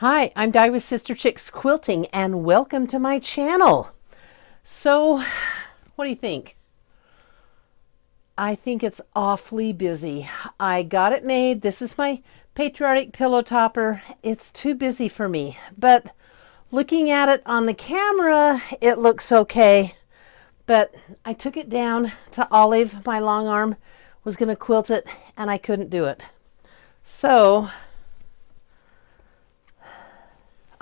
Hi, I'm Di with Sister Chicks Quilting, and welcome to my channel. So, what do you think? I think it's awfully busy. I got it made. This is my Patriotic pillow topper. It's too busy for me, but looking at it on the camera, it looks okay. But I took it down to Olive, my long arm, was going to quilt it, and I couldn't do it. So,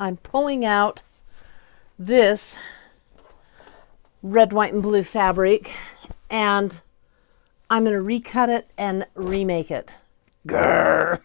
I'm pulling out this red, white, and blue fabric, and I'm going to recut it and remake it. Grrr.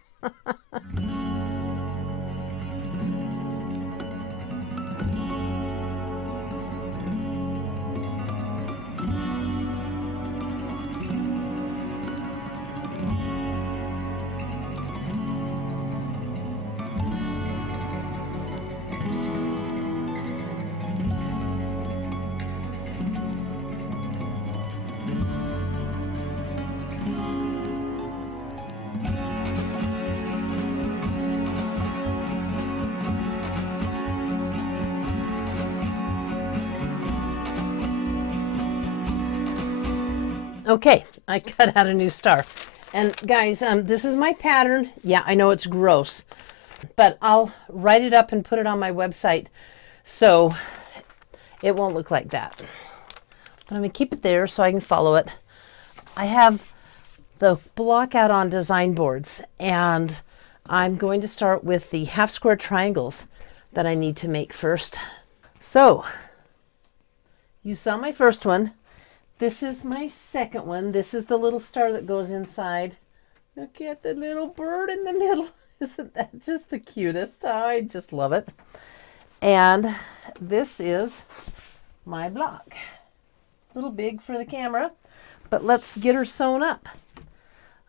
Okay, I cut out a new star. And guys, this is my pattern. Yeah, I know it's gross, but I'll write it up and put it on my website so it won't look like that. But I'm going to keep it there so I can follow it. I have the block out on design boards, and I'm going to start with the half square triangles that I need to make first. So, you saw my first one. This is my second one. This is the little star that goes inside. Look at the little bird in the middle. Isn't that just the cutest? I just love it. And this is my block. A little big for the camera, but let's get her sewn up.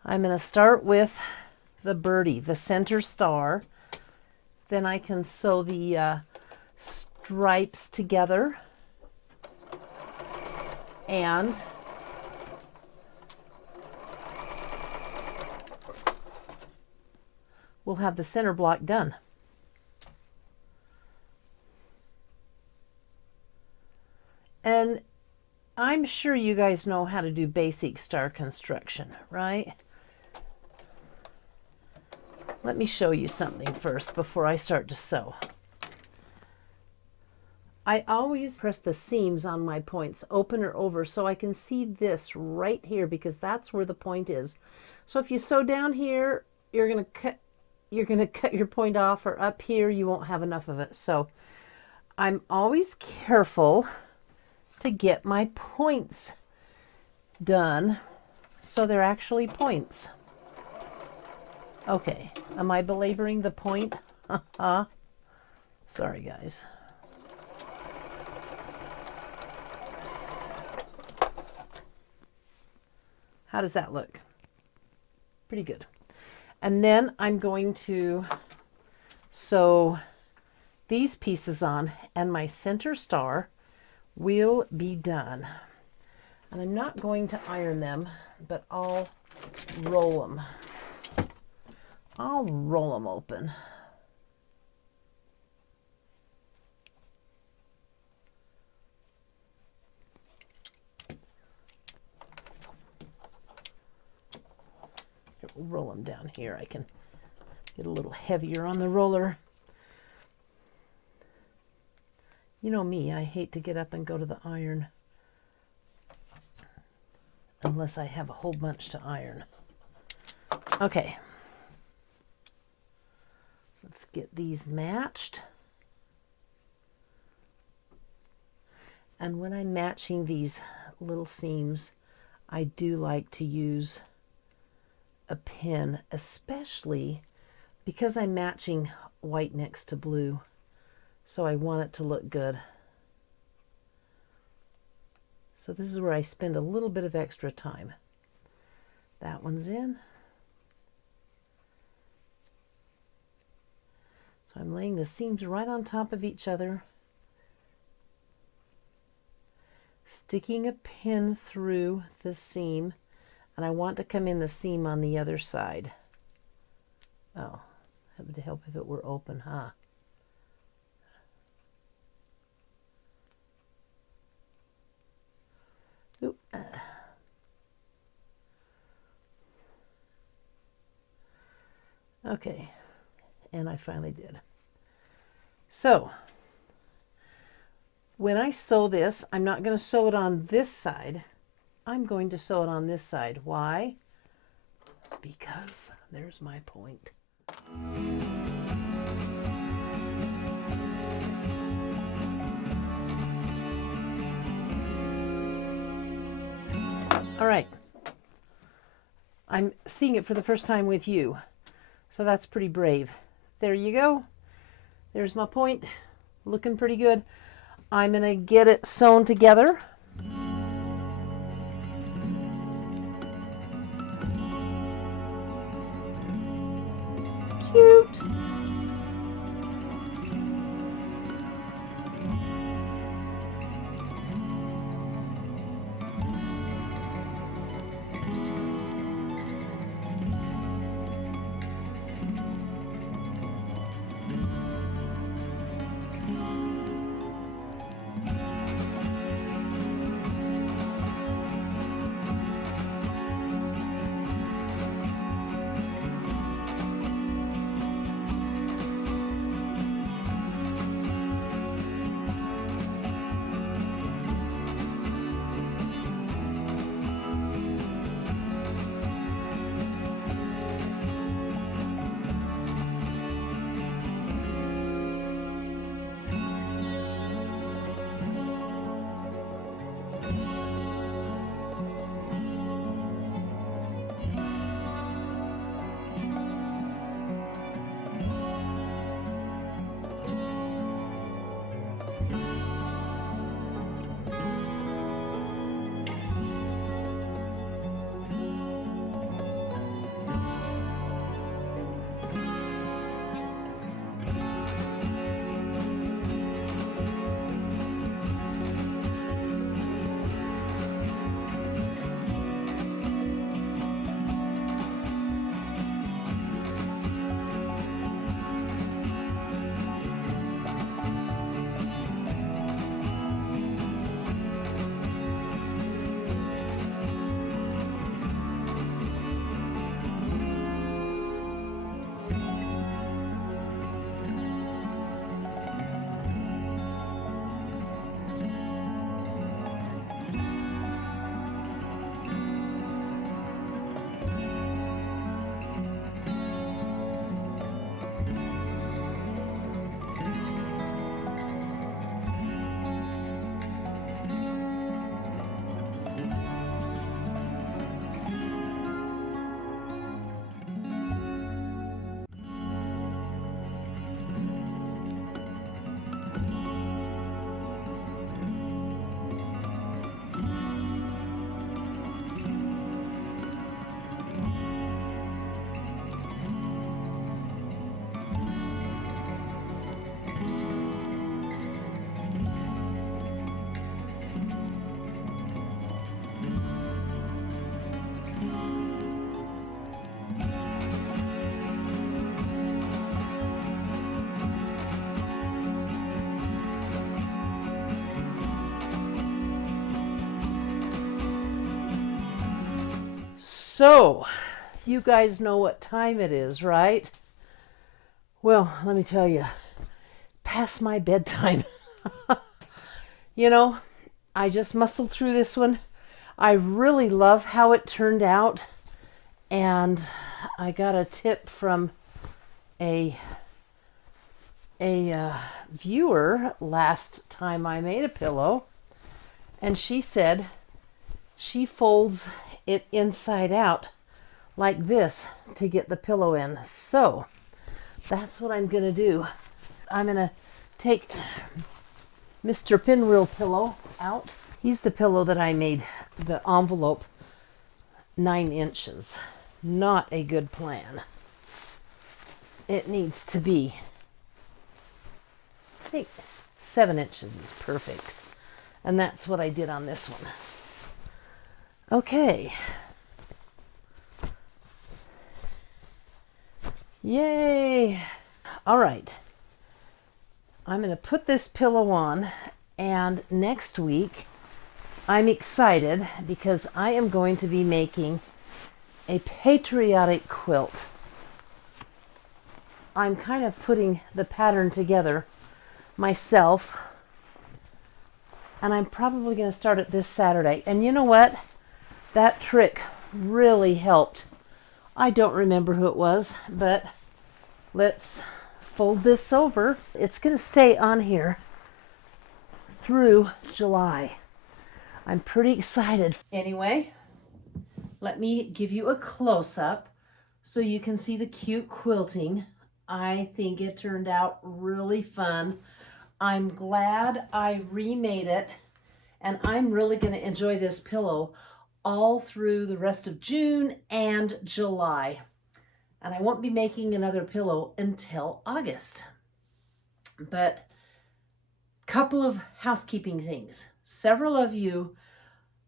I'm going to start with the birdie, the center star. Then I can sew the stripes together. And we'll have the center block done. And I'm sure you guys know how to do basic star construction, right? Let me show you something first before I start to sew. I always press the seams on my points open or over so I can see this right here, because that's where the point is. So if you sew down here, you're going to cut your point off, or up here you won't have enough of it. So I'm always careful to get my points done so they're actually points. Okay, am I belaboring the point? Sorry guys. How does that look? Pretty good. And then I'm going to sew these pieces on, and my center star will be done. And I'm not going to iron them, but I'll roll them. I'll roll them open. Roll them down here. I can get a little heavier on the roller. You know me, I hate to get up and go to the iron unless I have a whole bunch to iron. Okay, let's get these matched. And when I'm matching these little seams, I do like to use a pin, especially because I'm matching white next to blue, so I want it to look good. So this is where I spend a little bit of extra time. That one's in. So I'm laying the seams right on top of each other, sticking a pin through the seam, and I want to come in the seam on the other side. Oh, that would help if it were open, huh? Oop. Okay, and I finally did. So when I sew this, I'm not going to sew it on this side. I'm going to sew it on this side. Why? Because there's my point. All right. I'm seeing it for the first time with you, so that's pretty brave. There you go. There's my point. Looking pretty good. I'm going to get it sewn together. Cute. So, you guys know what time it is, right? Well, let me tell you, past my bedtime. You know, I just muscled through this one. I really love how it turned out. And I got a tip from a viewer last time I made a pillow. And she said she folds it inside out like this to get the pillow in. So that's what I'm going to do. I'm going to take Mr. Pinwheel pillow out. He's the pillow that I made the envelope 9 inches. Not a good plan. It needs to be, I think 7 inches is perfect. And that's what I did on this one. Okay. Yay. All right. I'm going to put this pillow on, and next week I'm excited because I am going to be making a patriotic quilt. I'm kind of putting the pattern together myself, and I'm probably going to start it this Saturday. And you know what? That trick really helped. I don't remember who it was, but let's fold this over. It's going to stay on here through July. I'm pretty excited. Anyway, let me give you a close-up so you can see the cute quilting. I think it turned out really fun. I'm glad I remade it, and I'm really going to enjoy this pillow all through the rest of June and July. And I won't be making another pillow until August. But couple of housekeeping things. Several of you,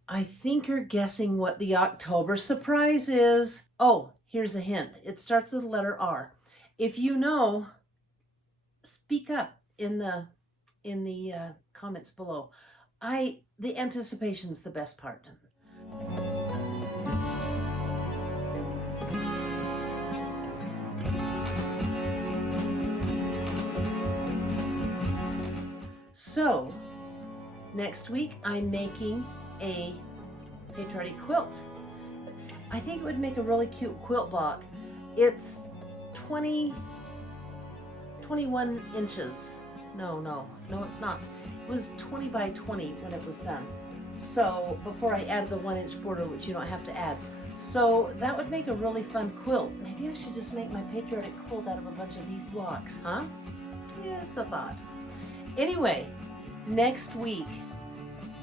I think, are guessing what the October surprise is. Oh, here's a hint. It starts with the letter R. If you know, speak up in the comments below. The anticipation's the best part. So, next week I'm making a patriotic quilt. I think it would make a really cute quilt block. It's 21 inches. No, it's not. It was 20 by 20 when it was done. So before I added the 1-inch border, which you don't have to add. So that would make a really fun quilt. Maybe I should just make my patriotic quilt out of a bunch of these blocks, huh? Yeah, it's a thought. Anyway, next week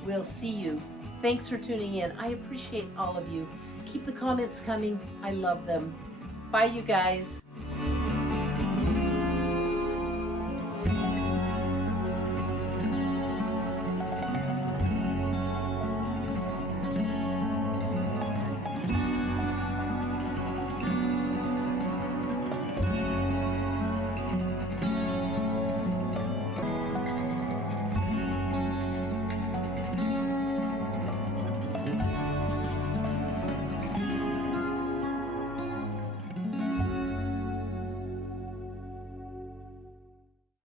we'll see you. Thanks for tuning in. I appreciate all of you. Keep the comments coming. I love them. Bye, you guys.